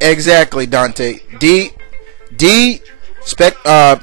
Exactly, Dante. D, I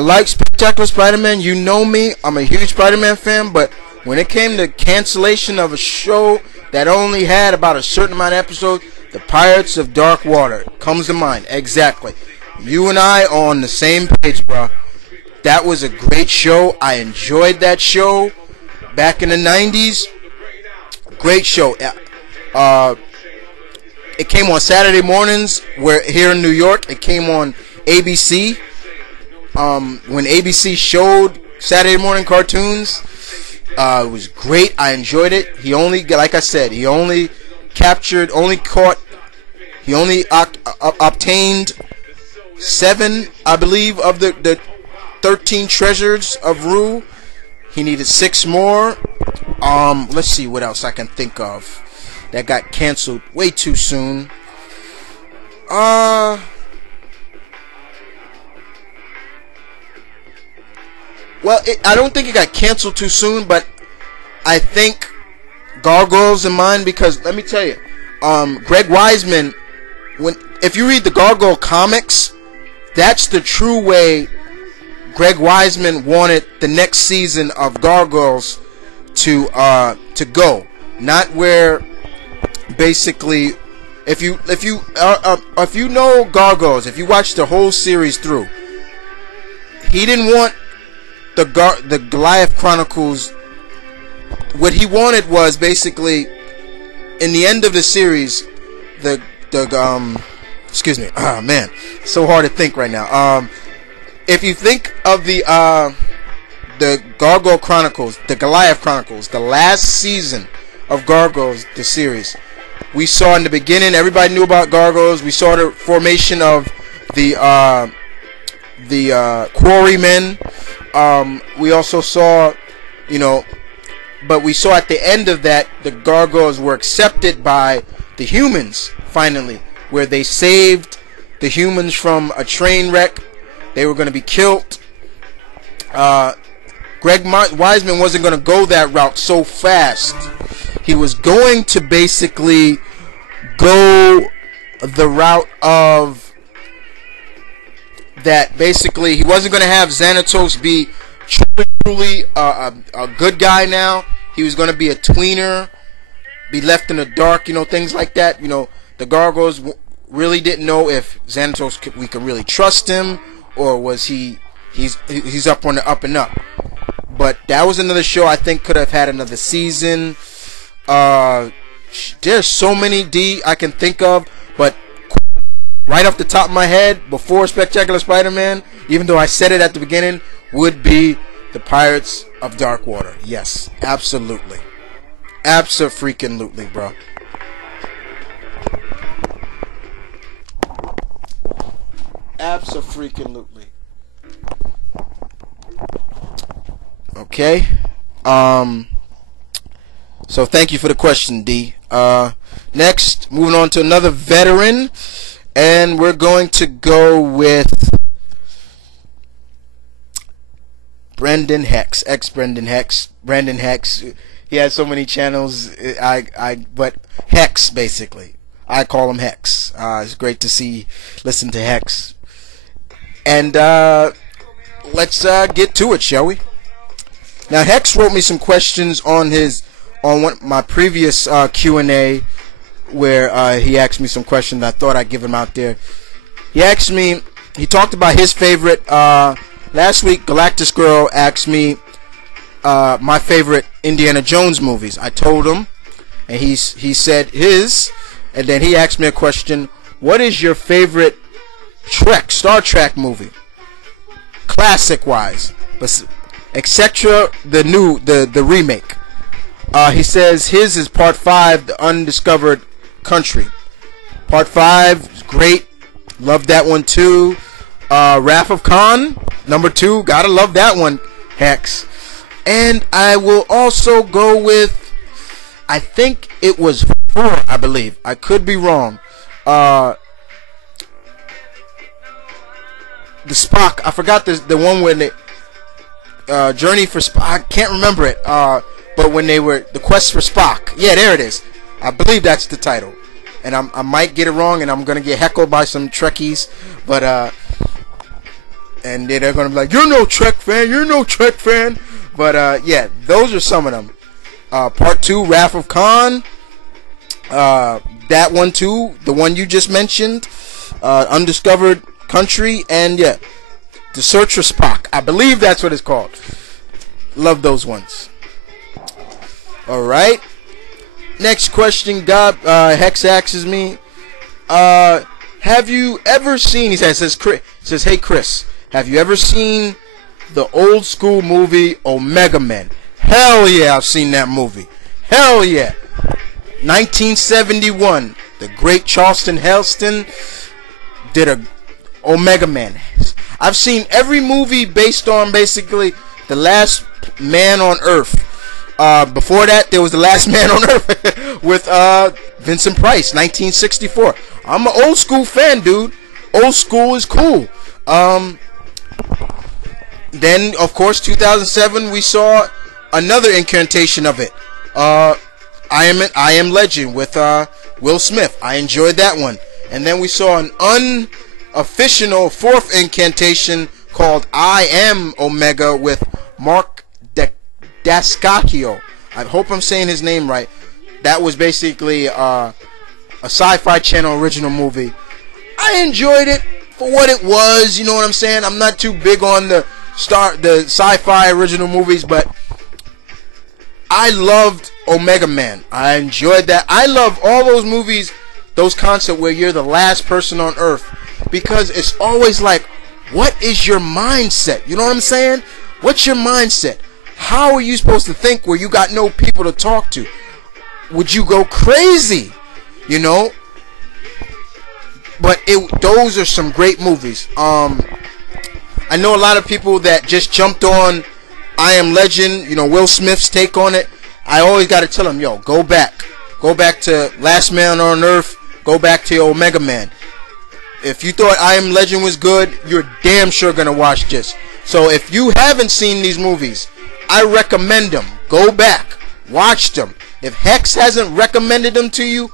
like Spectacular Spider-Man. You know me. I'm a huge Spider-Man fan, but when it came to cancellation of a show that only had about a certain amount of episodes, the Pirates of Dark Water comes to mind. Exactly. You and I are on the same page, bro. That was a great show. I enjoyed that show back in the 90s. Great show. It came on Saturday mornings. Where here in New York, it came on ABC. When ABC showed Saturday morning cartoons, it was great. I enjoyed it. He only, like I said, he only obtained 7, I believe, of the 13 treasures of Rue. He needed 6 more. Let's see what else I can think of that got canceled way too soon. Well, I don't think it got canceled too soon, but I think Gargoyles in mind, because let me tell you, Greg Weisman, if you read the Gargoyle comics, that's the true way Greg Weisman wanted the next season of Gargoyles to go. Not where basically, if you know Gargoyles, if you watch the whole series through, he didn't want the Goliath Chronicles. What he wanted was basically, in the end of the series, excuse me, oh man, so hard to think right now. If you think of the Gargoyle Chronicles, the Goliath Chronicles, the last season of Gargoyles, the series, we saw in the beginning, everybody knew about Gargoyles. We saw the formation of the Quarrymen. We also saw, but we saw at the end of that, the Gargoyles were accepted by the humans, finally, where they saved the humans from a train wreck. They were going to be killed. Greg Weisman wasn't going to go that route so fast. He was going to basically go the route of that. Basically, he wasn't going to have Xanatos be truly a good guy now. He was going to be a tweener, be left in the dark, things like that. The Gargoyles really didn't know if Xanatos we could really trust him, or was he's up on the up and up. But that was another show I think could have had another season. There's so many D I can think of, but right off the top of my head, before Spectacular Spider-Man, even though I said it at the beginning, would be the Pirates of Dark Water. Yes, absolutely. Abso-freaking-lutely, bro. Abso-freaking-lutely. Okay. So thank you for the question, D. Next, moving on to another veteran, and we're going to go with Brendan Hex, Brandon Hex. He has so many channels. But Hex, basically. I call him Hex. It's great to listen to Hex. And let's get to it, shall we? Now, Hex wrote me some questions on my previous Q&A, where he asked me some questions. I thought I'd give him out there. He talked about his favorite. Last week, Galactus Girl asked me my favorite Indiana Jones movies. I told him, and he said his, and then he asked me a question: what is your favorite Star Trek movie, classic wise, but etc. the remake? He says his is Part 5, The Undiscovered Country. Part 5 is great. Love that one too. Wrath of Khan, number 2. Gotta love that one, Hex. And I will also go with, I think it was 4, I believe. I could be wrong. The Spock. I forgot the one when they Journey for Spock. I can't remember it. But when they were the Quest for Spock. Yeah, there it is. I believe that's the title. and I might get it wrong, and I'm gonna get heckled by some Trekkies, but and they're gonna be like, "You're no Trek fan. You're no Trek fan." But yeah, those are some of them. Part 2, Wrath of Khan. That one too, the one you just mentioned, Undiscovered Country, and yeah, The Search for Spock. I believe that's what it's called. Love those ones. All right. Next question, Hex asks me, have you ever seen? He says, "Hey Chris, have you ever seen the old school movie Omega Men?" Hell yeah, I've seen that movie. Hell yeah. 1971, the great Charlton Heston did a Omega Man. I've seen every movie based on basically The Last Man on Earth. Before that, there was The Last Man on Earth with Vincent Price, 1964. I'm an old school fan, dude. Old school is cool. Then, of course, 2007, we saw another incarnation of it. I Am Legend with Will Smith. I enjoyed that one. And then we saw an unofficial fourth incantation called I Am Omega with Mark Dascacchio. I hope I'm saying his name right. That was basically a Sci-Fi Channel original movie. I enjoyed it for what it was. You know what I'm saying? I'm not too big on the sci-fi original movies, but I loved Omega Man. I enjoyed that. I love all those movies, those concepts where you're the last person on Earth, because it's always like, what is your mindset? You know what I'm saying? What's your mindset? How are you supposed to think where you got no people to talk to? Would you go crazy? You know? But those are some great movies. I know a lot of people that just jumped on I Am Legend, you know, Will Smith's take on it. I always got to tell them, yo, go back to Last Man on Earth, go back to Omega Man. If you thought I Am Legend was good, you're damn sure gonna watch this. So if you haven't seen these movies, I recommend them. Go back, watch them. If Hex hasn't recommended them to you,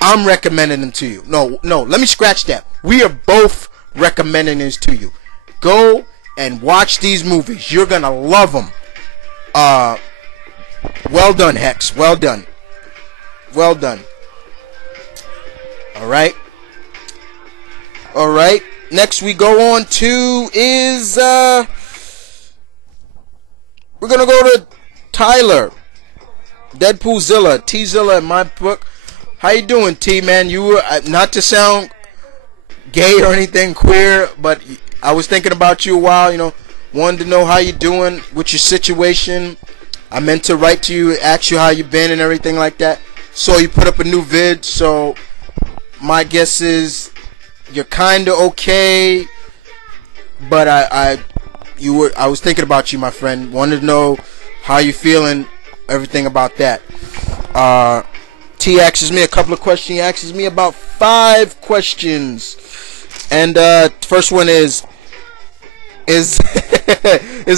I'm recommending them to you. No, let me scratch that. We are both recommending this to you. Go and watch these movies. You're gonna love them. Well done, Hex. Well done. Well done. Alright. Alright. Next we go on to is we're gonna go to Tyler. Deadpoolzilla. T-Zilla in my book. How you doing, T, man? You were, not to sound gay or anything queer, but I was thinking about you a while, you know, wanted to know how you doing with your situation. I meant to write to you, ask you how you been and everything like that. So you put up a new vid, so my guess is you're kinda okay, but I was thinking about you, my friend. Wanted to know how you feeling, everything about that. T asks me a couple of questions. He asks me about 5 questions, and first one is is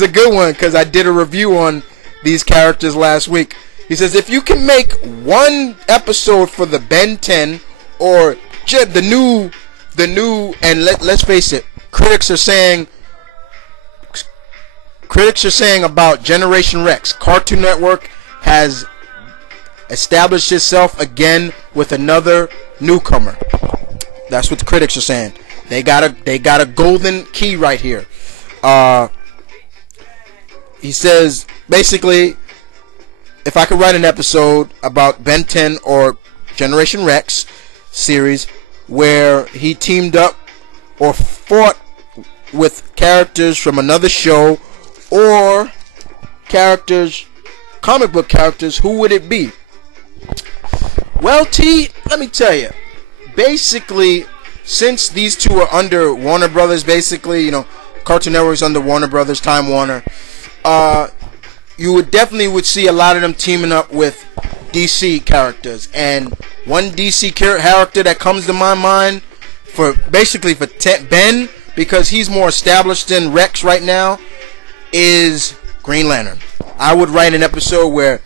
a good one because I did a review on these characters last week. He says, if you can make one episode for the Ben 10 or the new, and let's face it, critics are saying about Generation Rex. Cartoon Network has established itself again with another newcomer. That's what the critics are saying. They got a golden key right here. He says basically, if I could write an episode about Ben 10 or Generation Rex series where he teamed up or fought with characters from another show or comic book characters, who would it be? Well, T, let me tell you. Basically, since these two are under Warner Brothers, basically, you know, Cartoon Network's under Warner Brothers, Time Warner, you would definitely see a lot of them teaming up with DC characters. And one DC character that comes to my mind for Ben, because he's more established than Rex right now, is Green Lantern. I would write an episode where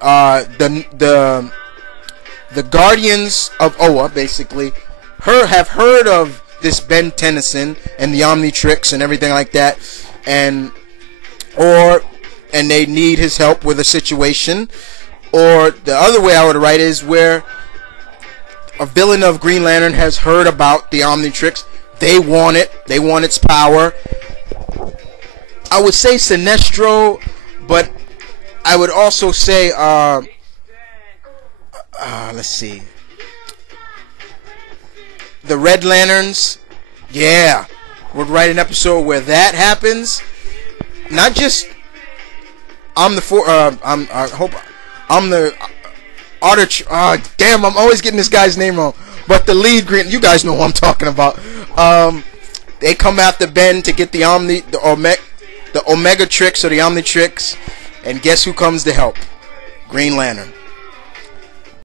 the the Guardians of Oa basically have heard of this Ben Tennyson and the Omnitrix and everything like that, and they need his help with a situation. Or the other way I would write is where a villain of Green Lantern has heard about the Omnitrix. They want it. They want its power. I would say Sinestro, but I would also say let's see, the Red Lanterns. Yeah, would write an episode where that happens. Not just I'm the damn, I'm always getting this guy's name wrong. But the lead Green, you guys know who I'm talking about. They come after Ben to get the Omega Trix or the Omnitrix, and guess who comes to help? Green Lantern.